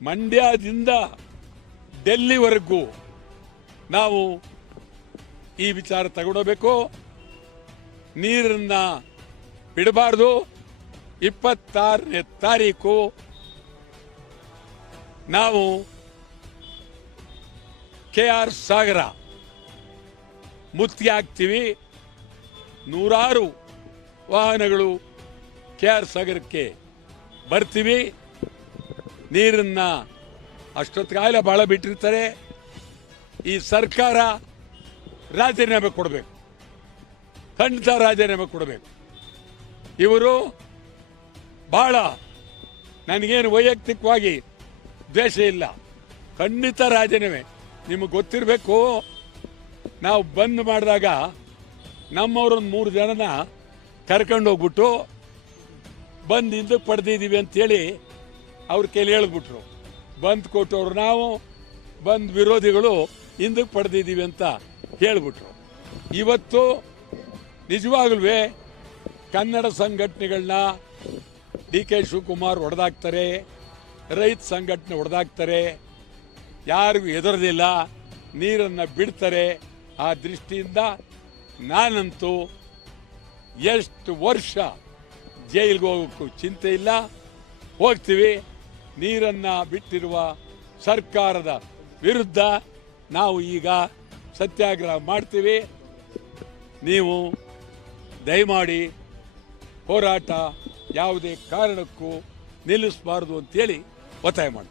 ಮಂಡ್ಯದಿಂದ ಡೆಲ್ಲಿವರೆಗೂ ನಾವು ಈ ವಿಚಾರ ತಗೊಂಡೋಗ್ಬೇಕು. ನೀರನ್ನ ಬಿಡಬಾರ್ದು. 26ನೇ ತಾರೀಕು ನಾವು KR ಸಾಗರ ಮುತ್ತಿಗೆ ಹಾಕ್ತೀವಿ. ನೂರಾರು ವಾಹನಗಳು KR ಸಾಗರಕ್ಕೆ ಬರ್ತೀವಿ. ನೀರನ್ನ ಅಷ್ಟೊತ್ತಿಗಾಗಲೇ ಭಾಳ ಬಿಟ್ಟಿರ್ತಾರೆ. ಈ ಸರ್ಕಾರ ರಾಜೀನಾಮೆ ಕೊಡಬೇಕು, ಖಂಡಿತ ರಾಜೀನಾಮೆ ಕೊಡಬೇಕು. ಇವರು ಭಾಳ, ನನಗೇನು ವೈಯಕ್ತಿಕವಾಗಿ ದ್ವೇಷ ಇಲ್ಲ, ಖಂಡಿತ ರಾಜೀನಾಮೆ. ನಿಮಗೆ ಗೊತ್ತಿರಬೇಕು, ನಾವು ಬಂದ್ ಮಾಡಿದಾಗ ನಮ್ಮವ್ರೊಂದು 3 ಜನನ ಕರ್ಕೊಂಡು ಹೋಗ್ಬಿಟ್ಟು ಬಂದ್ ಹಿಂದಕ್ಕೆ ಪಡೆದಿದ್ದೀವಿ ಅಂತೇಳಿ ಅವ್ರ ಕೈಲಿ ಹೇಳಿದ್ಬಿಟ್ರು. ಬಂದ್ ಕೊಟ್ಟವ್ರು ನಾವು, ಬಂದ್ ವಿರೋಧಿಗಳು ಹಿಂದಕ್ಕೆ ಪಡೆದಿದ್ದೀವಿ ಅಂತ ಹೇಳಿಬಿಟ್ರು. ಇವತ್ತು ನಿಜವಾಗ್ಲೂ ಕನ್ನಡ ಸಂಘಟನೆಗಳನ್ನ DK ಶಿವಕುಮಾರ್ ಹೊಡೆದಾಕ್ತಾರೆ, ರೈತ ಸಂಘಟನೆ ಹೊಡೆದಾಕ್ತಾರೆ, ಯಾರಿಗೂ ಹೆದರೋದಿಲ್ಲ, ನೀರನ್ನು ಬಿಡ್ತಾರೆ. ಆ ದೃಷ್ಟಿಯಿಂದ ನಾನಂತೂ ಎಷ್ಟು ವರ್ಷ ಜೈಲಿಗೆ ಹೋಗೋಕ್ಕೂ ಚಿಂತೆ ಇಲ್ಲ, ಹೋಗ್ತೀವಿ. ನೀರನ್ನು ಬಿಟ್ಟಿರುವ ಸರ್ಕಾರದ ವಿರುದ್ಧ ನಾವು ಈಗ ಸತ್ಯಾಗ್ರಹ ಮಾಡ್ತೀವಿ. ನೀವು ದಯಮಾಡಿ ಹೋರಾಟ ಯಾವುದೇ ಕಾರಣಕ್ಕೂ ನಿಲ್ಲಿಸಬಾರ್ದು ಅಂತೇಳಿ ಒತ್ತಾಯ ಮಾಡ್ತೀವಿ.